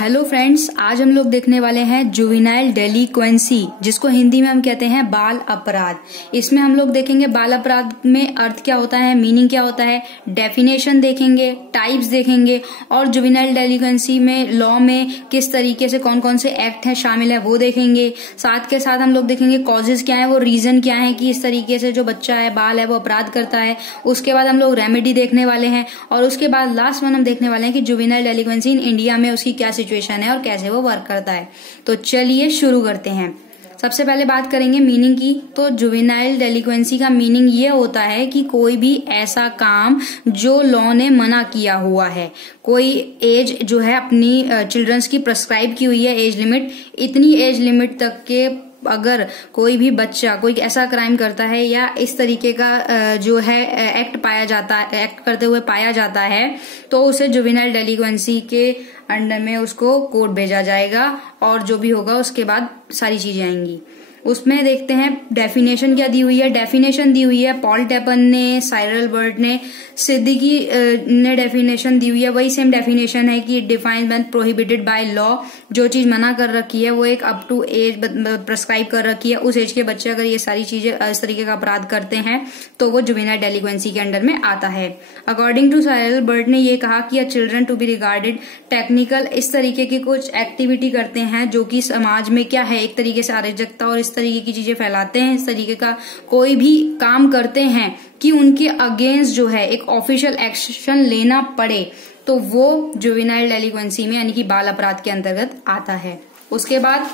Hello friends, आज हम लोग देखने वाले हैं जुवेनाइल डेलिक्वेंसी, जिसको हिंदी में हम कहते हैं बाल अपराध। इसमें हम लोग देखेंगे बाल अपराध में अर्थ क्या होता है, मीनिंग क्या होता है, डेफिनेशन देखेंगे, टाइप्स देखेंगे और जुवेनाइल डेलिक्वेंसी में लॉ में किस तरीके से कौन कौन से एक्ट हैं शामिल है वो देखेंगे। साथ के साथ हम लोग देखेंगे कॉजेज क्या है, वो रीजन क्या है कि इस तरीके से जो बच्चा है, बाल है, वो अपराध करता है। उसके बाद हम लोग रेमेडी देखने वाले हैं और उसके बाद लास्ट वन हम देखने वाले हैं कि जुवेनाइल डेलिक्वेंसी इन इंडिया में उसकी क्या सिचुएशन है और कैसे वो वर्क करता है। तो चलिए शुरू करते हैं। सबसे पहले बात करेंगे मीनिंग की। तो जुवेनाइल डेलिक्वेंसी का मीनिंग ये होता है कि कोई भी ऐसा काम जो लॉ ने मना किया हुआ है, कोई एज जो है अपनी चिल्ड्रंस की प्रेस्क्राइब की हुई है एज लिमिट, इतनी एज लिमिट तक के अगर कोई भी बच्चा कोई ऐसा क्राइम करता है या इस तरीके का जो है एक्ट पाया जाता है, एक्ट करते हुए पाया जाता है, तो उसे जुवेनाइल डेलिक्वेंसी के अंडर में उसको कोर्ट भेजा जाएगा और जो भी होगा उसके बाद सारी चीजें आएंगी। उसमें देखते हैं डेफिनेशन क्या दी हुई है। डेफिनेशन दी हुई है पॉल टेपन ने, साइरल बर्ट ने, सिद्दीकी ने डेफिनेशन दी हुई है। वही सेम डेफिनेशन है कि defined when prohibited by law, जो चीज मना कर रखी है वो एक अप टू एज प्रेस्क्राइब कर रखी है, उस एज के बच्चे अगर ये सारी चीजें इस तरीके का अपराध करते हैं तो वो जुवेनाइल डेलिक्वेंसी के अंडर में आता है। अकॉर्डिंग टू साइरल बर्ट ने ये कहा कि children to be regarded technical, इस तरीके की कुछ एक्टिविटी करते हैं जो कि समाज में क्या है, एक तरीके से अराजकता और इस तरीके की चीजें फैलाते हैं, इस तरीके का कोई भी काम करते हैं कि उनके अगेंस्ट जो है एक ऑफिशियल एक्शन लेना पड़े, तो वो जुवेनाइल डेलिक्वेंसी में यानी कि बाल अपराध के अंतर्गत आता है। उसके बाद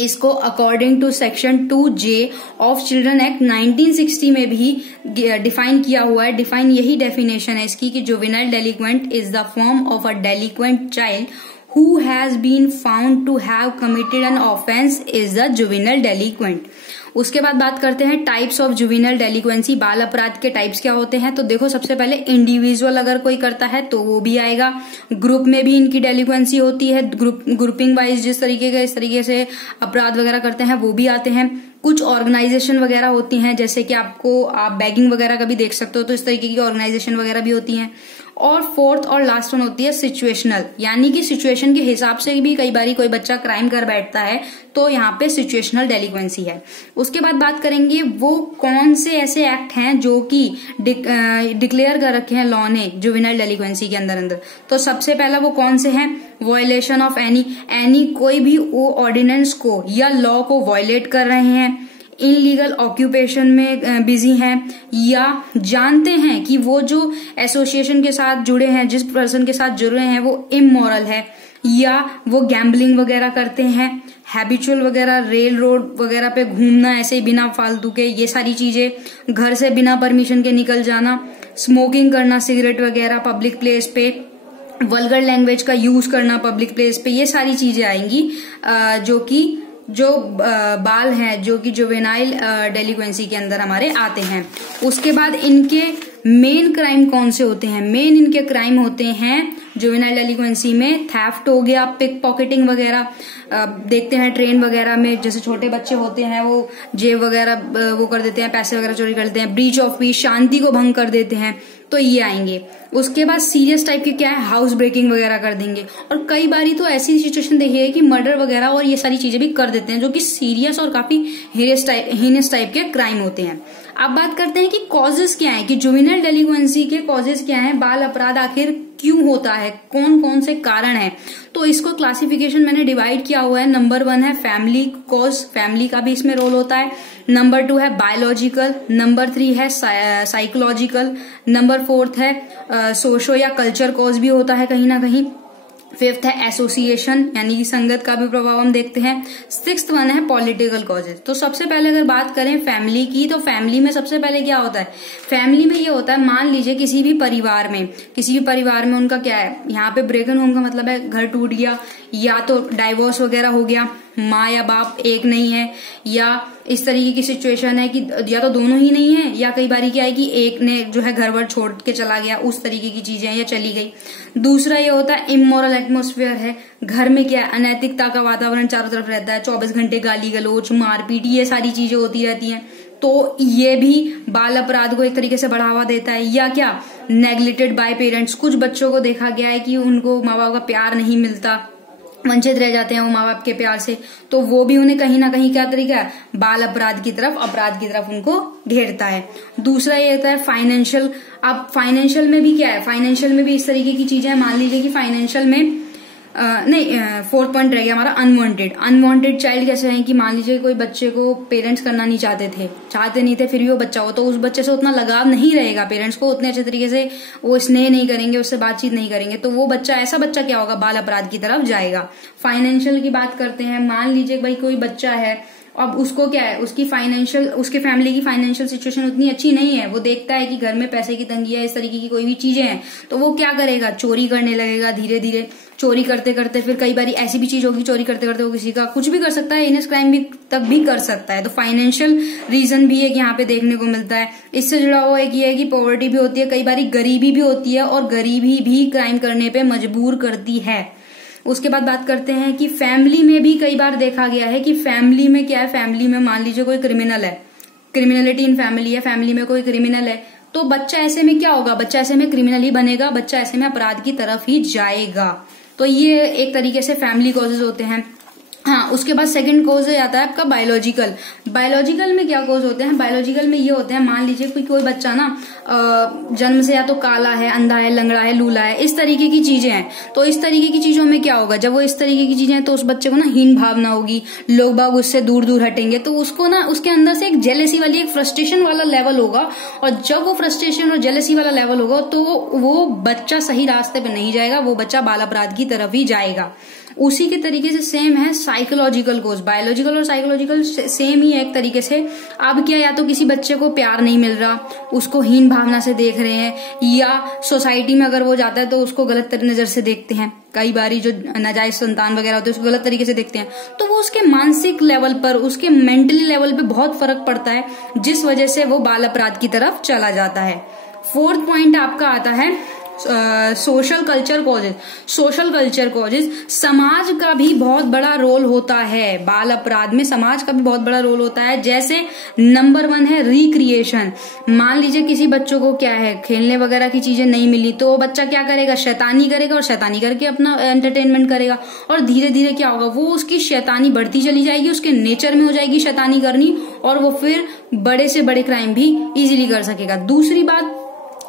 इसको according to section 2J of children act 1960 में भी डिफाइन किया हुआ है। डिफाइन यही डेफिनेशन है इसकी कि juvenile delinquent is the form of a delinquent child who has been found to have committed an offense is the juvenile delinquent। उसके बाद बात करते हैं टाइप्स ऑफ जुवेनाइल डेलिक्वेंसी। बाल अपराध के टाइप्स क्या होते हैं, तो देखो सबसे पहले इंडिविजुअल अगर कोई करता है तो वो भी आएगा। ग्रुप में भी इनकी डेलिक्वेंसी होती है, ग्रुपिंग वाइज जिस तरीके के इस तरीके से अपराध वगैरह करते हैं वो भी आते हैं। कुछ ऑर्गेनाइजेशन वगैरह होती हैं, जैसे कि आप बैगिंग वगैरह का भी देख सकते हो, तो इस तरीके की ऑर्गेनाइजेशन वगैरह भी होती हैं। और फोर्थ और लास्ट वन होती है सिचुएशनल, यानी कि सिचुएशन के हिसाब से भी कई बारी कोई बच्चा क्राइम कर बैठता है, तो यहाँ पे सिचुएशनल डेलिक्वेंसी है। उसके बाद बात करेंगे वो कौन से ऐसे एक्ट हैं जो कि डिक्लेयर कर रखे हैं लॉ ने जुवेनाइल डेलिक्वेंसी के अंदर। तो सबसे पहला वो कौन से हैं, वायलेशन ऑफ एनी कोई भी वो ऑर्डिनेंस को या लॉ को वायलेट कर रहे हैं, इनलीगल ऑक्यूपेशन में बिजी हैं, या जानते हैं कि वो जो एसोसिएशन के साथ जुड़े हैं, जिस पर्सन के साथ जुड़े हैं वो इमोरल है, या वो गैम्बलिंग वगैरह करते हैं, हैबिचुअल वगैरह रेल रोड वगैरह पे घूमना ऐसे बिना फालतू के, ये सारी चीजें, घर से बिना परमिशन के निकल जाना, स्मोकिंग करना सिगरेट वगैरह पब्लिक प्लेस पे, वल्गर लैंग्वेज का यूज करना पब्लिक प्लेस पे, ये सारी चीजें आएंगी जो बाल हैं जो कि जुवेनाइल डेलिक्वेंसी के अंदर हमारे आते हैं। उसके बाद इनके मेन क्राइम कौन से होते हैं, मेन इनके क्राइम होते हैं जुवेनाइल डेलिक्वेंसी में थेफ्ट हो गया, पिक पॉकेटिंग वगैरह। देखते हैं ट्रेन वगैरह में जैसे छोटे बच्चे होते हैं वो जेब वगैरह वो कर देते हैं, पैसे वगैरह चोरी कर देते हैं, ब्रीच ऑफ पीस, शांति को भंग कर देते हैं, तो ये आएंगे। उसके बाद सीरियस टाइप के क्या है, हाउस ब्रेकिंग वगैरह कर देंगे, और कई बारी तो ऐसी सिचुएशन देखी है कि मर्डर वगैरह और ये सारी चीजें भी कर देते हैं, जो कि सीरियस और काफी हीनियस टाइप के क्राइम होते हैं। अब बात करते हैं कि कॉजेज क्या है, कि जुवेनाइल डेलिक्वेंसी के कॉजेज क्या है, बाल अपराध आखिर क्यों होता है, कौन कौन से कारण है। तो इसको क्लासिफिकेशन मैंने डिवाइड किया हुआ है। नंबर 1 है फैमिली कॉज, फैमिली का भी इसमें रोल होता है। नंबर 2 है बायोलॉजिकल, नंबर 3 है साइकोलॉजिकल, नंबर 4 है सोशो या कल्चर कॉज भी होता है कहीं ना कहीं। 5th है एसोसिएशन यानी कि संगत का भी प्रभाव हम देखते हैं। 6th वन है पॉलिटिकल कॉजेज। तो सबसे पहले अगर बात करें फैमिली की, तो फैमिली में सबसे पहले क्या होता है, फैमिली में ये होता है, मान लीजिए किसी भी परिवार में उनका क्या है, यहाँ पे ब्रेकन होम का मतलब है घर टूट गया, या तो डाइवोर्स वगैरह हो गया, माँ या बाप एक नहीं है, या इस तरीके की सिचुएशन है कि या तो दोनों ही नहीं है, या कई बारी क्या है कि एक ने जो है घर वर छोड़ के चला गया, उस तरीके की चीजें या चली गई। दूसरा ये होता है इमोरल एटमोस्फेयर है, घर में क्या है अनैतिकता का वातावरण चारों तरफ रहता है, 24 घंटे गाली गलोच मारपीट ये सारी चीजें होती रहती हैं, तो ये भी बाल अपराध को एक तरीके से बढ़ावा देता है। या क्या नेग्लेक्टेड बाय पेरेंट्स, कुछ बच्चों को देखा गया है कि उनको माँ बाप का प्यार नहीं मिलता, वंचित रह जाते हैं वो माँ बाप के प्यार से, तो वो भी उन्हें कहीं ना कहीं क्या तरीका है, बाल अपराध की तरफ उनको घेरता है। दूसरा ये होता है फाइनेंशियल। अब फाइनेंशियल में भी क्या है, फाइनेंशियल में भी इस तरीके की चीजें हैं। मान लीजिए कि फाइनेंशियल में फोर्थ पॉइंट रह गया हमारा अनवांटेड चाइल्ड। कैसे है कि मान लीजिए कोई बच्चे को पेरेंट्स करना नहीं चाहते नहीं थे, फिर भी वो बच्चा हो, तो उस बच्चे से उतना लगाव नहीं रहेगा, पेरेंट्स को उतने अच्छे तरीके से वो स्नेह नहीं करेंगे, उससे बातचीत नहीं करेंगे, तो वो बच्चा, ऐसा बच्चा क्या होगा, बाल अपराध की तरफ जाएगा। फाइनेंशियल की बात करते हैं। मान लीजिए भाई कोई बच्चा है, अब उसको क्या है, उसके फैमिली की फाइनेंशियल सिचुएशन उतनी अच्छी नहीं है, वो देखता है कि घर में पैसे की तंगी है, इस तरीके की कोई भी चीजें हैं, तो वो क्या करेगा, चोरी करने लगेगा। धीरे धीरे चोरी करते करते फिर कई बार ऐसी भी चीज होगी, चोरी करते करते वो किसी का कुछ भी कर सकता है, इनस क्राइम भी तक भी कर सकता है। तो फाइनेंशियल रीजन भी एक यहाँ पे देखने को मिलता है। इससे जुड़ा हुआ एक ये है कि पॉवर्टी भी होती है, कई बार गरीबी भी होती है, और गरीबी भी क्राइम करने पे मजबूर करती है। उसके बाद बात करते हैं कि फैमिली में भी कई बार देखा गया है कि फैमिली में क्या है, फैमिली में मान लीजिए कोई क्रिमिनल है, क्रिमिनलिटी इन फैमिली है, फैमिली में कोई क्रिमिनल है, तो बच्चा ऐसे में क्या होगा, बच्चा ऐसे में क्रिमिनल ही बनेगा, बच्चा ऐसे में अपराध की तरफ ही जाएगा। तो ये एक तरीके से फैमिली कॉजेज होते हैं। हाँ, उसके बाद सेकंड कॉज आता है आपका बायोलॉजिकल में क्या कॉज होते हैं, बायोलॉजिकल में ये होते हैं, मान लीजिए कोई बच्चा ना जन्म से या तो काला है, अंधा है, लंगड़ा है, लूला है, इस तरीके की चीजें हैं। तो इस तरीके की चीजों में क्या होगा, जब वो इस तरीके की चीजें हैं तो उस बच्चे को ना हीन भावना होगी, लोग बाग उससे दूर दूर हटेंगे, तो उसको ना उसके अंदर से एक जेलेसी वाली, एक फ्रस्ट्रेशन वाला लेवल होगा, और जब वो फ्रस्ट्रेशन और जेलेसी वाला लेवल होगा तो वो बच्चा सही रास्ते पे नहीं जाएगा, वो बच्चा बाल अपराध की तरफ ही जाएगा। उसी के तरीके से सेम है साइकोलॉजिकल कोज, बायोलॉजिकल और साइकोलॉजिकल सेम ही है एक तरीके से। अब क्या, या तो किसी बच्चे को प्यार नहीं मिल रहा, उसको हीन भावना से देख रहे हैं, या सोसाइटी में अगर वो जाता है तो उसको गलत नजर से देखते हैं, कई बारी जो नाजायज संतान वगैरह होते हैं उसको गलत तरीके से देखते हैं, तो वो उसके मानसिक लेवल पर, उसके मेंटली लेवल पे बहुत फर्क पड़ता है, जिस वजह से वो बाल अपराध की तरफ चला जाता है। फोर्थ पॉइंट आपका आता है सोशल कल्चर कॉजेज। समाज का भी बहुत बड़ा रोल होता है बाल अपराध में, समाज का भी बहुत बड़ा रोल होता है। जैसे नंबर 1 है रिक्रिएशन। मान लीजिए किसी बच्चों को क्या है, खेलने वगैरह की चीजें नहीं मिली, तो वो बच्चा क्या करेगा, शैतानी करेगा, और शैतानी करके अपना एंटरटेनमेंट करेगा, और धीरे धीरे क्या होगा, वो उसकी शैतानी बढ़ती चली जाएगी, उसके नेचर में हो जाएगी शैतानी करनी, और वो फिर बड़े से बड़े क्राइम भी इजीली कर सकेगा। दूसरी बात,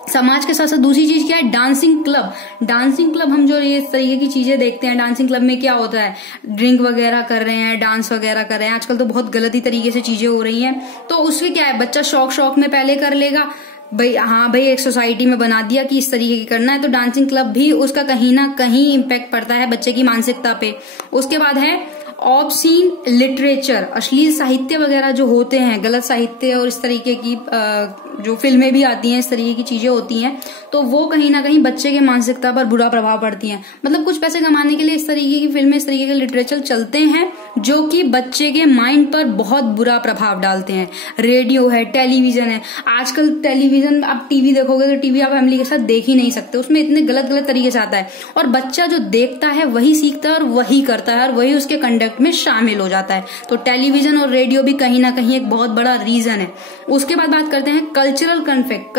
समाज के साथ साथ दूसरी चीज क्या है, डांसिंग क्लब। हम जो ये तरीके की चीजें देखते हैं, डांसिंग क्लब में क्या होता है, ड्रिंक वगैरह कर रहे हैं, डांस वगैरह कर रहे हैं, आजकल तो बहुत गलत ही तरीके से चीजें हो रही हैं। तो उसमें क्या है, बच्चा शौक में पहले कर लेगा, भाई एक सोसाइटी में बना दिया कि इस तरीके की करना है, तो डांसिंग क्लब भी उसका कहीं ना कहीं इम्पैक्ट पड़ता है बच्चे की मानसिकता पे। उसके बाद है ऑब्सीन लिटरेचर, अश्लील साहित्य वगैरह जो होते हैं, गलत साहित्य और इस तरीके की जो फिल्में भी आती हैं, इस तरीके की चीजें होती हैं, तो वो कहीं ना कहीं बच्चे के मानसिकता पर बुरा प्रभाव पड़ती हैं। मतलब कुछ पैसे कमाने के लिए इस तरीके की फिल्में, इस तरीके के लिटरेचर चलते हैं जो कि बच्चे के माइंड पर बहुत बुरा प्रभाव डालते हैं। रेडियो है, टेलीविजन है, आजकल टेलीविजन, आप टीवी देखोगे तो टीवी आप फैमिली के साथ देख ही नहीं सकते, उसमें इतने गलत तरीके से आता है, और बच्चा जो देखता है वही सीखता है और वही करता है और वही उसके कंडक्ट में शामिल हो जाता है। तो टेलीविजन और रेडियो भी कहीं ना कहीं एक बहुत बड़ा रीजन है। उसके बाद बात करते हैं कल्चरल कॉन्फ्लिक्ट।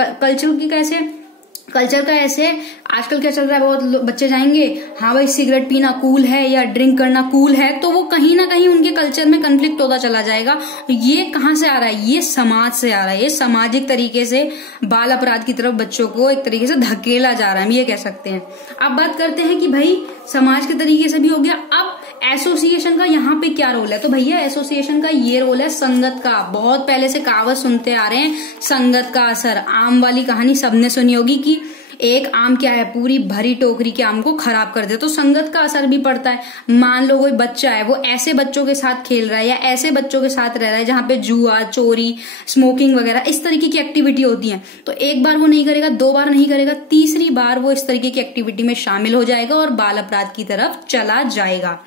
कल्चर का ऐसे आजकल क्या चल रहा है, बहुत बच्चे जाएंगे, हाँ भाई सिगरेट पीना कूल है या ड्रिंक करना कूल है, तो वो कहीं ना कहीं उनके कल्चर में कन्फ्लिक्ट होता चला जाएगा। ये कहाँ से आ रहा है, ये समाज से आ रहा है, ये सामाजिक तरीके से बाल अपराध की तरफ बच्चों को एक तरीके से धकेला जा रहा है, हम ये कह सकते हैं। अब बात करते हैं कि भाई समाज के तरीके से भी हो गया, अब एसोसिएशन का यहाँ पे क्या रोल है, तो भैया एसोसिएशन का ये रोल है संगत का। बहुत पहले से कहावत सुनते आ रहे हैं, संगत का असर। आम वाली कहानी सबने सुनी होगी कि एक आम क्या है, पूरी भरी टोकरी के आम को खराब कर दे, तो संगत का असर भी पड़ता है। मान लो कोई बच्चा है, वो ऐसे बच्चों के साथ खेल रहा है या ऐसे बच्चों के साथ रह रहा है जहां पे जुआ, चोरी, स्मोकिंग वगैरह इस तरीके की एक्टिविटी होती है, तो एक बार वो नहीं करेगा, 2 बार नहीं करेगा, तीसरी बार वो इस तरीके की एक्टिविटी में शामिल हो जाएगा और बाल अपराध की तरफ चला जाएगा।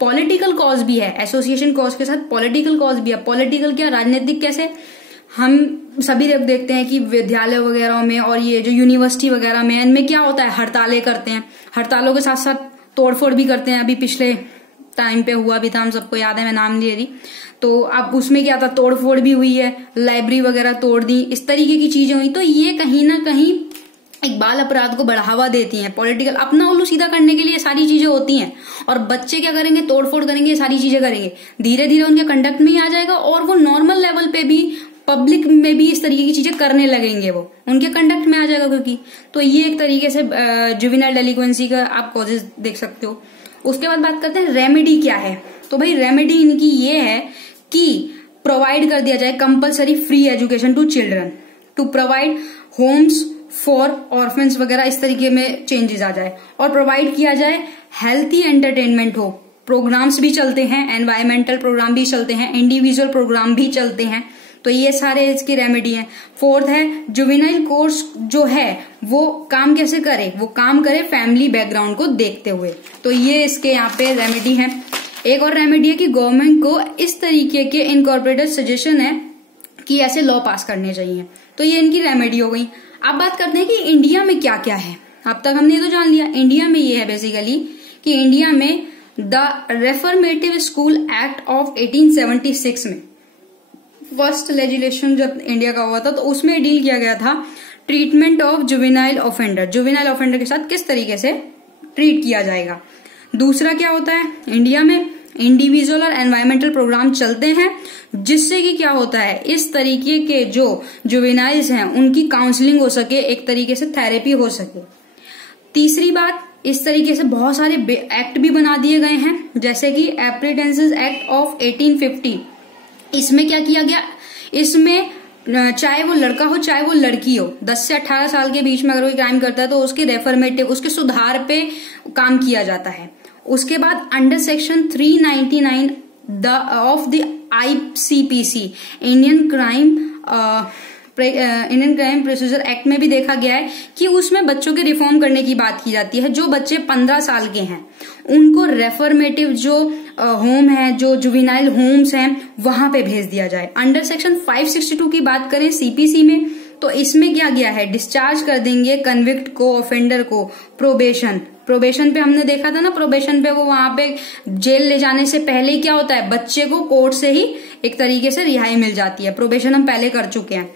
पॉलिटिकल कॉज भी है, एसोसिएशन कॉज के साथ पॉलिटिकल कॉज भी है। पॉलिटिकल क्या, राजनीतिक कैसे, हम सभी देखते हैं कि विद्यालय वगैरह में और ये जो यूनिवर्सिटी वगैरह में, इनमें क्या होता है, हड़तालें करते हैं, हड़तालों के साथ साथ तोड़फोड़ भी करते हैं। अभी पिछले टाइम पे हुआ भी था, हम सबको याद है, मैं नाम नहीं ले रही, तो अब उसमें क्या था, तोड़फोड़ भी हुई है, लाइब्रेरी वगैरह तोड़ दी, इस तरीके की चीजें हुई। तो ये कहीं ना कहीं एक बाल अपराध को बढ़ावा देती हैं। पॉलिटिकल अपना उल्लू सीधा करने के लिए सारी चीजें होती हैं, और बच्चे क्या करेंगे, तोड़फोड़ करेंगे, सारी चीजें करेंगे, धीरे धीरे उनके कंडक्ट में ही आ जाएगा और वो नॉर्मल लेवल पे भी पब्लिक में भी इस तरीके की चीजें करने लगेंगे, वो उनके कंडक्ट में आ जाएगा क्योंकि। तो ये एक तरीके से जुवेनाइल डेलिक्वेंसी का आप कॉजेज देख सकते हो। उसके बाद बात करते हैं रेमेडी क्या है। तो भाई रेमेडी इनकी ये है कि प्रोवाइड कर दिया जाए compulsory free education to children, to provide homes for orphans वगैरह, इस तरीके में चेंजेस आ जाए, और प्रोवाइड किया जाए हेल्थी एंटरटेनमेंट हो, प्रोग्राम्स भी चलते हैं, एनवायरमेंटल प्रोग्राम भी चलते हैं, इंडिविजुअल प्रोग्राम भी चलते हैं। तो ये सारे इसकी रेमेडी हैं। फोर्थ है जुवेनाइल कोर्स जो है वो काम कैसे करे, वो काम करे फैमिली बैकग्राउंड को देखते हुए। तो ये इसके यहाँ पे रेमेडी है। एक और रेमेडी है कि गवर्नमेंट को इस तरीके के इनकॉर्पोरेटेड सजेशन है कि ऐसे लॉ पास करने चाहिए। तो ये इनकी रेमेडी हो गई। अब बात करते हैं कि इंडिया में क्या क्या है। अब तक हमने तो जान लिया इंडिया में ये है बेसिकली कि इंडिया में द रेफॉर्मेटिव स्कूल एक्ट ऑफ 1876 में फर्स्ट लेजिस्लेशन जब इंडिया का हुआ था तो उसमें डील किया गया था treatment of juvenile offender, juvenile offender के साथ किस तरीके से ट्रीट किया जाएगा। दूसरा क्या होता है, इंडिया में इंडिविजुअल और एनवायरमेंटल प्रोग्राम चलते हैं जिससे कि क्या होता है, इस तरीके के जो जुवेनाइल्स हैं उनकी काउंसलिंग हो सके, एक तरीके से थेरेपी हो सके। तीसरी बात, इस तरीके से बहुत सारे एक्ट भी बना दिए गए हैं, जैसे कि एप्रीटेंसेस एक्ट ऑफ 1850। इसमें क्या किया गया, इसमें चाहे वो लड़का हो चाहे वो लड़की हो, 10 से 18 साल के बीच में अगर कोई क्राइम करता है तो उसके रेफॉर्मेटिव, उसके सुधार पे काम किया जाता है। उसके बाद under section 399 of the ICPC Indian crime procedure act में भी देखा गया है कि उसमें बच्चों के रिफॉर्म करने की बात की जाती है। जो बच्चे 15 साल के हैं उनको रेफॉर्मेटिव जो होम है, जो जुवेनाइल होम्स हैं, वहां पे भेज दिया जाए। अंडर सेक्शन 562 की बात करें CPC में तो इसमें क्या गया है, डिस्चार्ज कर देंगे कन्विक्ट को, ऑफेंडर को प्रोबेशन पे हमने देखा था ना, प्रोबेशन पे वो वहां पे जेल ले जाने से पहले क्या होता है, बच्चे को कोर्ट से ही एक तरीके से रिहाई मिल जाती है। प्रोबेशन हम पहले कर चुके हैं।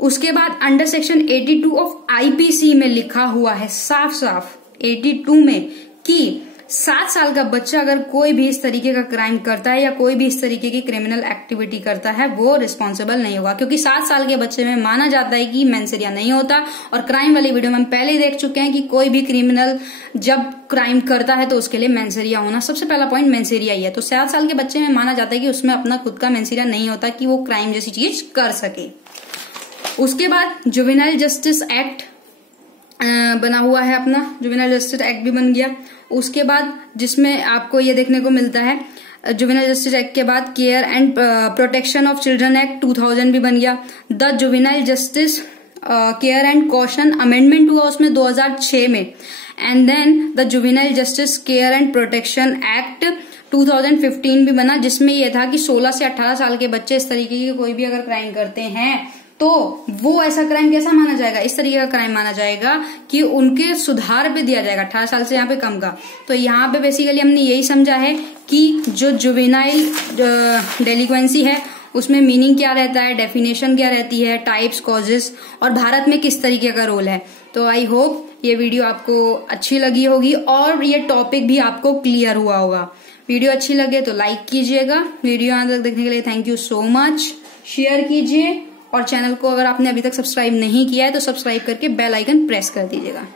उसके बाद अंडर सेक्शन 82 ऑफ IPC में लिखा हुआ है साफ साफ 82 में कि 7 साल का बच्चा अगर कोई भी इस तरीके का क्राइम करता है या कोई भी इस तरीके की क्रिमिनल एक्टिविटी करता है वो रिस्पॉन्सिबल नहीं होगा, क्योंकि 7 साल के बच्चे में माना जाता है कि मेंसेरिया नहीं होता। और क्राइम वाली वीडियो में हम पहले ही देख चुके हैं कि कोई भी क्रिमिनल जब क्राइम करता है तो उसके लिए मेंसेरिया होना, सबसे पहला पॉइंट मेंसेरिया ही है। तो 7 साल के बच्चे में माना जाता है कि उसमें अपना खुद का मेंसेरिया नहीं होता कि वो क्राइम जैसी चीज कर सके। उसके बाद जुवेनाइल जस्टिस एक्ट बना हुआ है, अपना जुवेनाइल जस्टिस एक्ट भी बन गया। उसके बाद जिसमें आपको ये देखने को मिलता है जुवेनाइल जस्टिस एक्ट के बाद care and protection of children act 2000 भी बन गया। The juvenile justice care and caution amendment हुआ उसमें 2006 में। And then the juvenile justice care and protection act 2015 भी बना, जिसमें यह था कि 16 से 18 साल के बच्चे इस तरीके की कोई भी अगर क्राइम करते हैं तो वो ऐसा क्राइम कैसा माना जाएगा, इस तरीके का क्राइम माना जाएगा कि उनके सुधार पे दिया जाएगा 18 साल से यहाँ पे कम का। तो यहाँ पे बेसिकली हमने यही समझा है कि जो जुवेनाइल डेलिक्वेंसी है उसमें मीनिंग क्या रहता है, डेफिनेशन क्या रहती है, टाइप्स, कॉजेस, और भारत में किस तरीके का रोल है। तो आई होप ये वीडियो आपको अच्छी लगी होगी और ये टॉपिक भी आपको क्लियर हुआ होगा। वीडियो अच्छी लगे तो लाइक कीजिएगा। वीडियो यहाँ तक देखने के लिए thank you so much. Share कीजिए और चैनल को अगर आपने अभी तक सब्सक्राइब नहीं किया है तो सब्सक्राइब करके बेल आइकन प्रेस कर दीजिएगा।